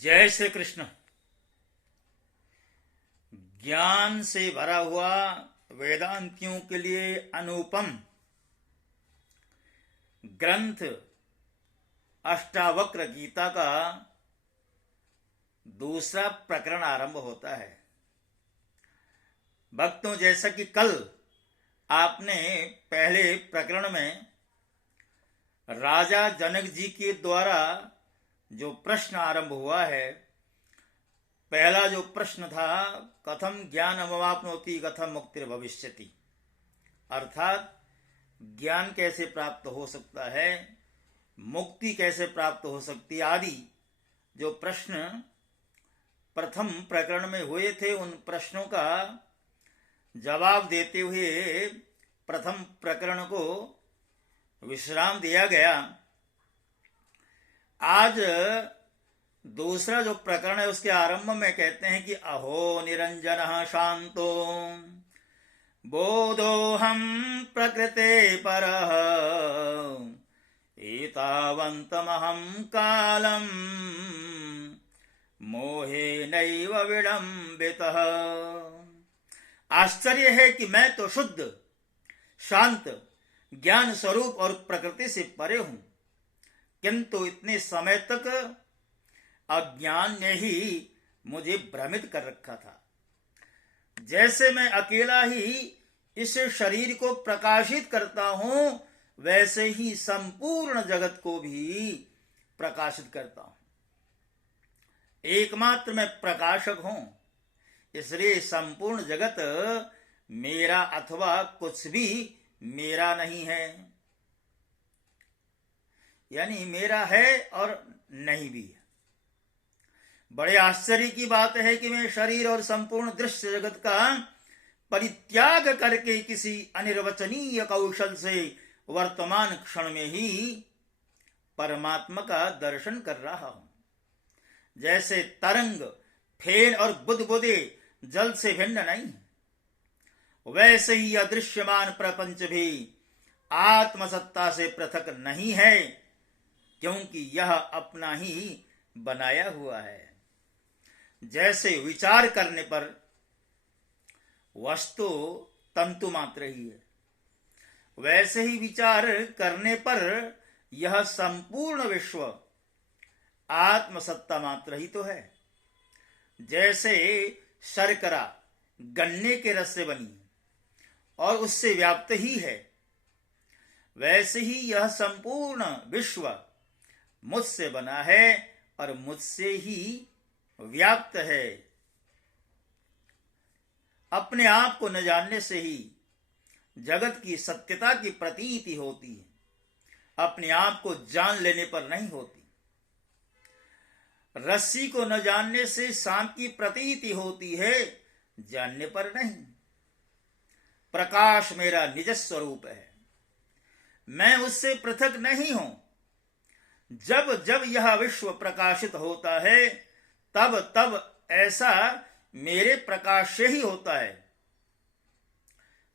जय श्री कृष्ण। ज्ञान से भरा हुआ वेदांतियों के लिए अनुपम ग्रंथ अष्टावक्र गीता का दूसरा प्रकरण आरंभ होता है। भक्तों, जैसा कि कल आपने पहले प्रकरण में राजा जनक जी के द्वारा जो प्रश्न आरंभ हुआ है, पहला जो प्रश्न था, कथम ज्ञान अवाप्नोति कथम मुक्तिर भविष्यति, अर्थात ज्ञान कैसे प्राप्त हो सकता है, मुक्ति कैसे प्राप्त हो सकती आदि जो प्रश्न प्रथम प्रकरण में हुए थे, उन प्रश्नों का जवाब देते हुए प्रथम प्रकरण को विश्राम दिया गया। आज दूसरा जो प्रकरण है उसके आरंभ में कहते हैं कि अहो निरंजन शांतो बोधोहम प्रकृते परः एतावन्तमहं कालम मोहे नैव विडम्बितः। आश्चर्य है कि मैं तो शुद्ध शांत ज्ञान स्वरूप और प्रकृति से परे हूं, किंतु इतने समय तक अज्ञान ने ही मुझे भ्रमित कर रखा था। जैसे मैं अकेला ही इस शरीर को प्रकाशित करता हूं, वैसे ही संपूर्ण जगत को भी प्रकाशित करता हूं। एकमात्र मैं प्रकाशक हूं, इसलिए संपूर्ण जगत मेरा अथवा कुछ भी मेरा नहीं है, यानी मेरा है और नहीं भी है। बड़े आश्चर्य की बात है कि मैं शरीर और संपूर्ण दृश्य जगत का परित्याग करके किसी अनिर्वचनीय कौशल से वर्तमान क्षण में ही परमात्मा का दर्शन कर रहा हूं। जैसे तरंग फेन और बुदबुदे जल से भिन्न नहीं, वैसे ही अदृश्यमान प्रपंच भी आत्मसत्ता से पृथक नहीं है, क्योंकि यह अपना ही बनाया हुआ है। जैसे विचार करने पर वस्तु तंतु मात्र ही है, वैसे ही विचार करने पर यह संपूर्ण विश्व आत्मसत्ता मात्र ही तो है। जैसे शर्करा गन्ने के रस से बनी और उससे व्याप्त ही है, वैसे ही यह संपूर्ण विश्व मुझसे बना है और मुझसे ही व्याप्त है। अपने आप को न जानने से ही जगत की सत्यता की प्रतीति होती है, अपने आप को जान लेने पर नहीं होती। रस्सी को न जानने से सांप की प्रतीति होती है, जानने पर नहीं। प्रकाश मेरा निज स्वरूप है, मैं उससे पृथक नहीं हूं। जब जब यह विश्व प्रकाशित होता है, तब तब ऐसा मेरे प्रकाश से ही होता है।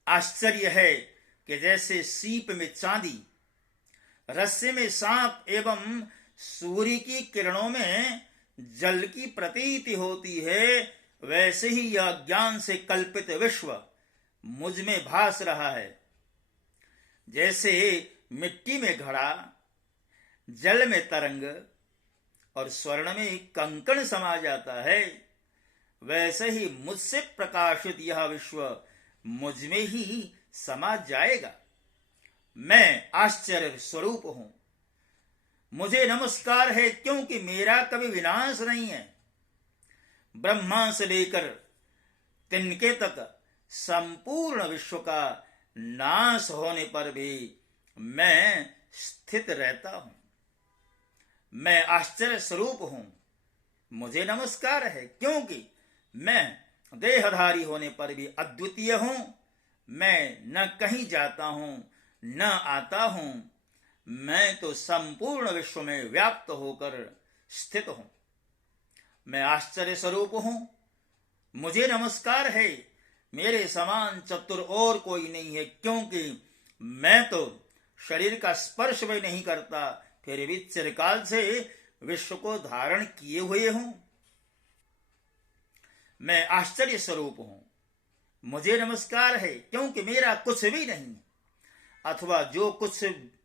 आश्चर्य है कि जैसे सीप में चांदी, रस्से में सांप एवं सूर्य की किरणों में जल की प्रतीति होती है, वैसे ही यह ज्ञान से कल्पित विश्व मुझ में भास रहा है। जैसे मिट्टी में घड़ा, जल में तरंग और स्वर्ण में कंकण समा जाता है, वैसे ही मुझसे प्रकाशित यह विश्व मुझ में ही समा जाएगा। मैं आश्चर्य स्वरूप हूं, मुझे नमस्कार है, क्योंकि मेरा कभी विनाश नहीं है। ब्रह्मा से लेकर तिनके तक संपूर्ण विश्व का नाश होने पर भी मैं स्थित रहता हूं। मैं आश्चर्य स्वरूप हूं, मुझे नमस्कार है, क्योंकि मैं देहधारी होने पर भी अद्वितीय हूं। मैं न कहीं जाता हूं न आता हूं, मैं तो संपूर्ण विश्व में व्याप्त होकर स्थित हूं। मैं आश्चर्य स्वरूप हूं, मुझे नमस्कार है, मेरे समान चतुर और कोई नहीं है, क्योंकि मैं तो शरीर का स्पर्श भी नहीं करता, फिर भी चिरकाल से विश्व को धारण किए हुए हूं। मैं आश्चर्य स्वरूप हूं, मुझे नमस्कार है, क्योंकि मेरा कुछ भी नहीं, अथवा जो कुछ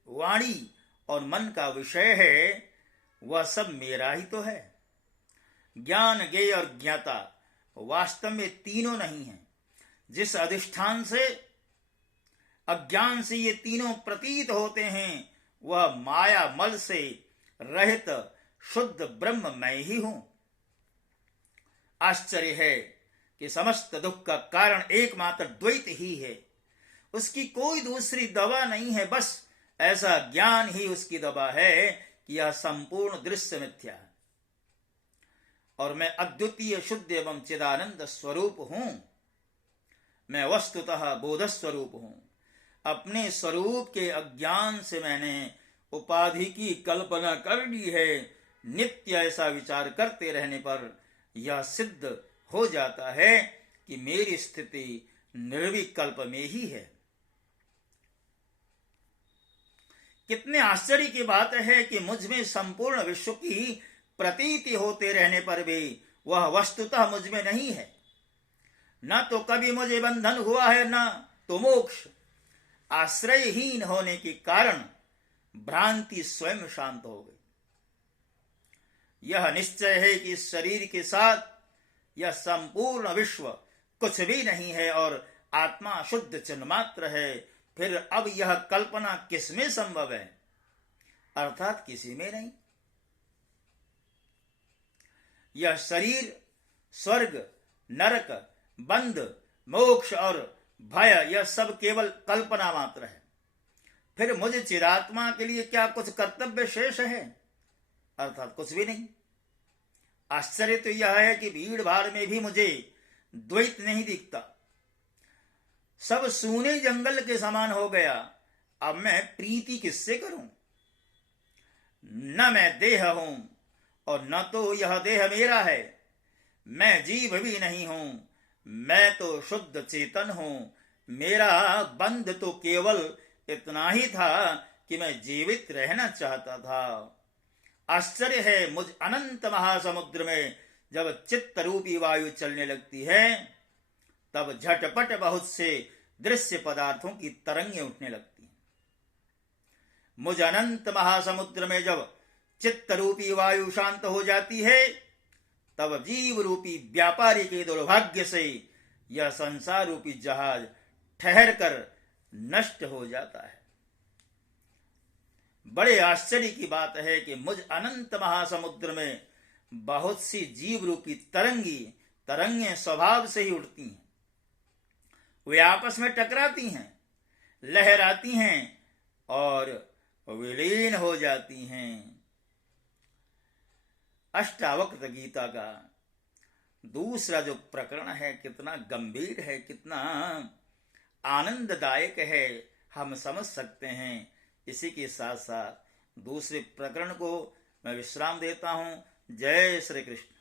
वाणी और मन का विषय है वह सब मेरा ही तो है। ज्ञान, ज्ञेय और ज्ञाता वास्तव में तीनों नहीं हैं। जिस अधिष्ठान से अज्ञान से ये तीनों प्रतीत होते हैं वह माया मल से रहित शुद्ध ब्रह्म मैं ही हूं। आश्चर्य है कि समस्त दुख का कारण एकमात्र द्वैत ही है, उसकी कोई दूसरी दवा नहीं है। बस ऐसा ज्ञान ही उसकी दवा है कि यह संपूर्ण दृश्य मिथ्या है और मैं अद्वितीय शुद्ध एवं चिदानंद स्वरूप हूं। मैं वस्तुतः बोध स्वरूप हूं। अपने स्वरूप के अज्ञान से मैंने उपाधि की कल्पना कर ली है। नित्य ऐसा विचार करते रहने पर यह सिद्ध हो जाता है कि मेरी स्थिति निर्विकल्प में ही है। कितने आश्चर्य की बात है कि मुझ में संपूर्ण विश्व की प्रतीति होते रहने पर भी वह वस्तुतः मुझ में नहीं है। न तो कभी मुझे बंधन हुआ है, न तो मोक्ष। आश्रयहीन होने के कारण भ्रांति स्वयं शांत हो गई। यह निश्चय है कि इस शरीर के साथ यह संपूर्ण विश्व कुछ भी नहीं है और आत्मा शुद्ध चिन्मात्र है। फिर अब यह कल्पना किसमें संभव है? अर्थात किसी में नहीं। यह शरीर, स्वर्ग, नरक, बंध, मोक्ष और भय यह सब केवल कल्पना मात्र है। फिर मुझे चिदात्मा के लिए क्या कुछ कर्तव्य शेष है? अर्थात कुछ भी नहीं। आश्चर्य तो यह है कि भीड़ भाड़ में भी मुझे द्वैत नहीं दिखता। सब सूने जंगल के समान हो गया। अब मैं प्रीति किससे करूं? न मैं देह हूं और न तो यह देह मेरा है। मैं जीव भी नहीं हूं, मैं तो शुद्ध चेतन हूं। मेरा बंध तो केवल इतना ही था कि मैं जीवित रहना चाहता था। आश्चर्य है, मुझ अनंत महासमुद्र में जब चित्त रूपी वायु चलने लगती है तब झटपट बहुत से दृश्य पदार्थों की तरंगें उठने लगती हैं। मुझ अनंत महासमुद्र में जब चित्त रूपी वायु शांत हो जाती है तब जीव रूपी व्यापारी के दुर्भाग्य से यह संसार रूपी जहाज ठहर कर नष्ट हो जाता है। बड़े आश्चर्य की बात है कि मुझ अनंत महासमुद्र में बहुत सी जीव रूपी तरंगें स्वभाव से ही उठती हैं। वे आपस में टकराती हैं, लहराती हैं और विलीन हो जाती हैं। अष्टावक्र गीता का दूसरा जो प्रकरण है कितना गंभीर है, कितना आनंददायक है, हम समझ सकते हैं। इसी के साथ साथ दूसरे प्रकरण को मैं विश्राम देता हूं। जय श्री कृष्ण।